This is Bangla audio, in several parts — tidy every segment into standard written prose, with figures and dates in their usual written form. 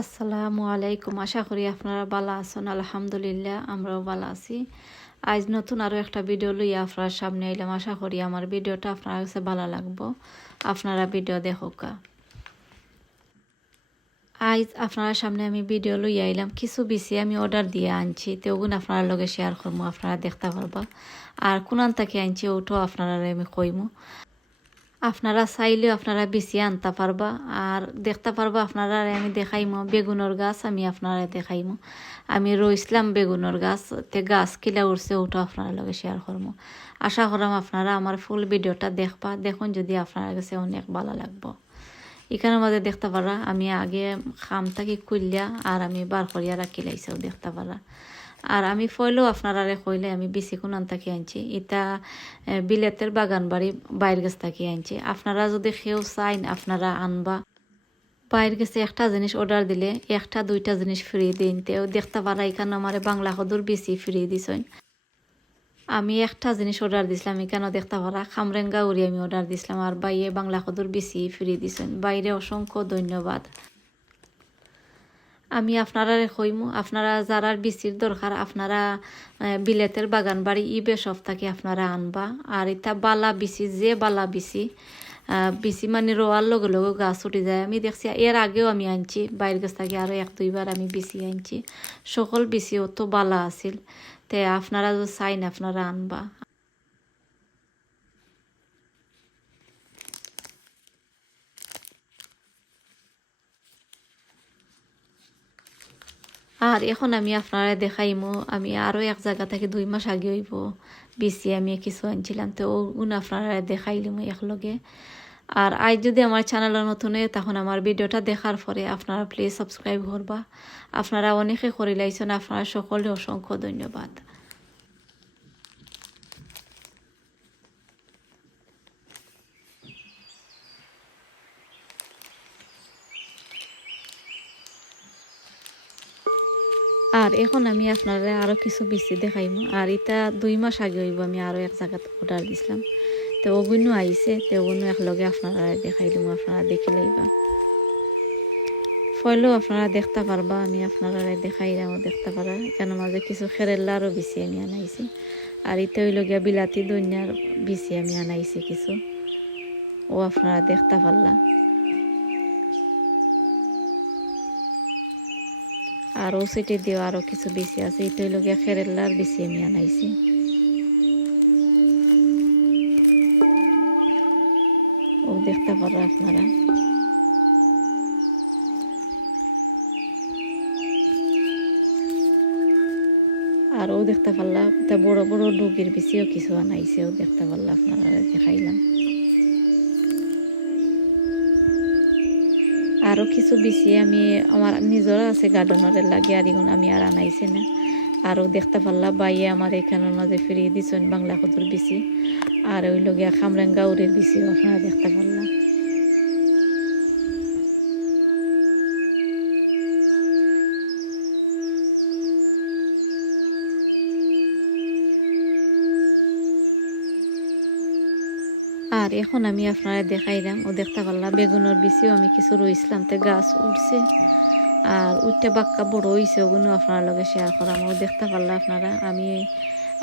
আসসালামু আলাইকুম। আশা করি আপনারা ভালো আছেন। আলহামদুলিল্লাহ আমরাও ভালো আছি। আজ নতুন আরও একটা ভিডিও লইয়া আপনার সামনে আইলাম। আশা করি আমার ভিডিওটা আপনার কাছে ভালো লাগবো। আপনারা ভিডিও দেখোকা। আজ আপনার সামনে আমি ভিডিও লইয়া আইলাম। কিছু বেশি আমি অর্ডার দিয়ে আনছি, তো ওগুলো আপনার লগে শেয়ার করবো, আপনারা দেখতে পারবা। আর কোনান থেকে আনছি ওটাও আপনারা আমি কইমু। আপনারা চাইলেও আপনারা বেশি আনতে পারবা আর দেখতে পারবা। আপনারা আমি দেখাইমো বেগুনের গাছ, আমি আপনারা দেখাইমো। আমি রইছিলাম বেগুনের গাছ, তে গাছ কিলা উঠছে ওটা আপনার লগে শেয়ার করবো। আশা করাম আপনারা আমার ফুল ভিডিওটা দেখবা। দেখুন যদি আপনার কাছে অনেক ভালো লাগবো। এখানের মাঝে দেখতে পারা আমি আগে খাম থাকি কুইলিয়া আর আমি বার করিয়া রাখি লাইছেও দেখতে পারা। আর আমি ফয়লেও আপনারা কইলে আমি বেশি কোনান থাকি আনছি। এটা বিলেতের বাগান বাড়ি বাইর গাছ থাকি আনছি। আপনারা যদি কেউ চাইন আপনারা আনবা। বাইর গেছে একটা জিনিস অর্ডার দিলে একটা দুইটা জিনিস ফ্রি দিন, তেও দেখতে পারা। এখানে আমার বাংলা সদুর বেশি ফ্রি দিছেন। আমি একটা জিনিস অর্ডার দিছিলাম, এখানে দেখতে পারা খামরেঙ্গা উড়ি আমি অর্ডার দিছিলাম। আর বাইয়ে বাংলা সদুর বেশি ফ্রি দিছেন। বাইরে অসংখ্য ধন্যবাদ। আমি আপনারা কইমু, আপনারা যারা বিচির দরকার আপনারা বিলেতের বাগান বাড়ি ইবে সব থেকে আপনারা আনবা। আর এটা বালা বিচি, যে বালা বিচি বিচি মানে রোয়ার লগে লগে গাছ উঠে যায়। আমি দেখছি এর আগেও আমি আনছি বাইরের গাছ থেকে, আরও এক দুইবার আমি বিচি আনছি। সকল বিচি অত বালা আছিল। তে আপনারা যদি চাইন আপনারা আনবা। আর এখন আমি আপনারা দেখাইমু আমি আরও এক জায়গা থেকে 2 মাস আগে হইব বিসি আমি কিছু আনছিলাম, তো ওগুলো আপনারা দেখাইলিমু একলগে। আর আজ যদি আমার চ্যানেলের নতুন হয় তখন আমার ভিডিওটা দেখার পরে আপনারা প্লিজ সাবস্ক্রাইব করবা। আপনারা অনেকে করে লাইছেন, আপনারা সকলে অসংখ্য ধন্যবাদ। আর এখন আমি আপনারা আরও কিছু বেশি দেখাইমু। আর এটা 2 মাস আগে হইব আমি আরও এক জায়গাত অর্ডার দিছিলাম, তো ওগুলো আইছে, তো ওগুলো একলগে আপনারা দেখাইলাম, আপনারা দেখে লইবা। ফলেও আপনারা দেখতে পারবা, আমি আপনারা দেখাইলাম দেখতে পারা। এখানে মাঝে কিছু খেরেল্লারও বেশি আমি আনাইছি। আর এটা হইল গিয়া বিলাতি দইনার বেশি আমি আনাইছি কিছু, ও আপনারা দেখতে পারলা। আর ও সেটি দিয়েও আরও কিছু বেশি আছে। এটা হইল গিয়া খেরেল্লার বেশি আমি আনাইছি। ও দেখতে পারা আপনারা। আর ও দেখতে পারলা তা বড় বড় ডুগির বেশিও কিছু আনাইছে, ও দেখতে পারলা আপনারা দেখাইলাম। আরও কিছু বেশি আমি আমার নিজের আছে গার্ডেনের লাগে, আর এগুলো আমি আর আনাইছি না। আরও দেখতে পারলা বাইয়ে আমার এখানের মাঝে ফিরিয়ে দিচ্ছেন বাংলা কদুর বেশি। আর ওই লগিয়া খামরেঙ্গা উড়ের বেশি আপনারা দেখতে পারলা। আর এখন আমি আপনারা দেখাইলাম, ও দেখতে পারলাম বেগুনের বেশিও আমি কিছু রইছিলাম, তো গাছ উঠছে আর উঠতে বাক্কা বড় হয়েছে। ওগুলো আপনার লগে শেয়ার করাম। ও দেখতে পারলাম আপনারা আমি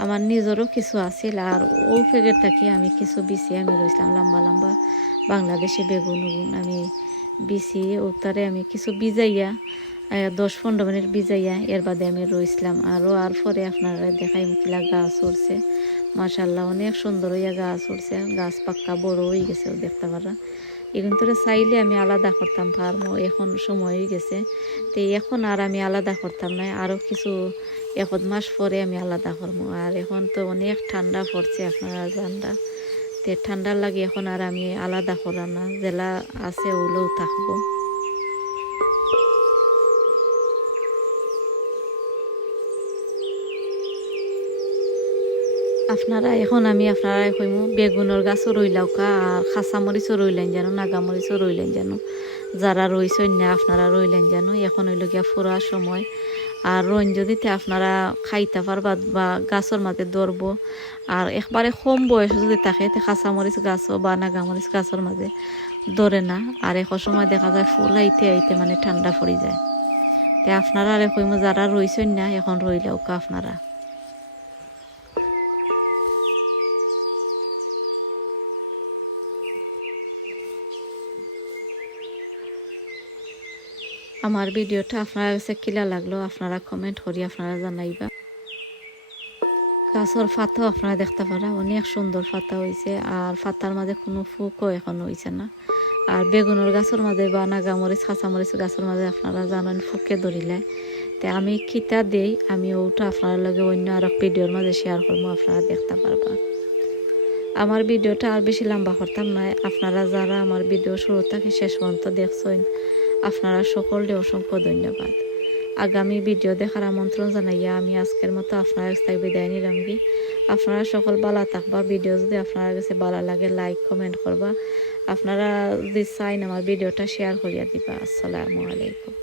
আমার নিজেরও কিছু আছিল। আর ও ফেগের থাকি আমি কিছু বিছি আমি রইছিলাম লম্বা লম্বা বাংলাদেশে বেগুন উগুন আমি বিছি উত্তরে আমি কিছু বিজাইয়া 10-15 মিনিট বিজাইয়া এর বাদে আমি রইছিলাম। আর পরে আপনারা দেখাই মুখিলা গাছ উঠছে, মাশাল্লাহ অনেক সুন্দর হইয়া গাছ উঠছে। গাছ পাক্কা বড় হয়ে গেছে, দেখতে পারা। এখন তোরা চাইলে আমি আলাদা করতাম পারবো, এখন সময় হয়ে গেছে। তো এখন আর আমি আলাদা করতাম না, আরও কিছু 1 মাস পরে আমি আলাদা করবো। আর এখন তো অনেক ঠান্ডা পড়ছে আপনারা জানরা, তো ঠান্ডার লাগে এখন আর আমি আলাদা করাম না, জেলা আছে ওগুলোও থাকবো। আপনারা এখন আমি আপনারা কইমু বেগুনের গাছও রইলাওকা আর খাঁচামরিচও রইলেন যেন, নাগামরিচও রইলেন যেন। যারা রইছেন না আপনারা রইলেন যেন। এখন হইল গিয়া ফুরা সময়। আর রইন যদি আপনারা খাইতে পারবা বা গাছের মাঝে ধরব। আর একবারে কম বয়স যদি থাকে খাঁচামরিচ গাছও বা নাগামরিচ গাছের মাঝে ধরে না। আর এক সময় দেখা যায় ফুল আইতে আইতে মানে ঠান্ডা পড়ে যায়। তে আপনারা আরে কইমু যারা রইছেন না এখন রইলেও আপনারা আমার ভিডিওটা আপনার কাছে কিলা লাগলো আপনারা কমেন্ট করি আপনারা জানাইবা গাছের পাতাও আপনারা দেখতে পারা অনেক সুন্দর পাতা হয়েছে আর পাতার মাঝে কোনো ফুকও এখন হয়েছে না আর বেগুনের গাছের মাঝে বা নাগামরিচ কাঁচামরিচ গাছের মাঝে আপনারা জানেন ফুকে ধরিলে তে আমি খিতা দেই আমি ওটা আপনার লগে অন্য আর ভিডিওর মাঝে শেয়ার করবো আপনারা দেখতে পারবা আমার ভিডিওটা আর বেশি লম্বা করতাম না আপনারা যারা আমার ভিডিও শুরু থেকে শেষ পর্যন্ত দেখছেন আপনারা সকলকে অসংখ্য ধন্যবাদ আগামী ভিডিও দেখার আমন্ত্রণ জানাইয়া আমি আজকের মতো আপনার কাছ থেকে বিদায় নিলাম কি আপনারা সকল ভালো থাকবা ভিডিও যদি আপনার কাছে ভালো লাগে লাইক কমেন্ট করবা আপনারা যদি চাইন আমার ভিডিওটা শেয়ার করিয়া দিবা আসসালামু আলাইকুম।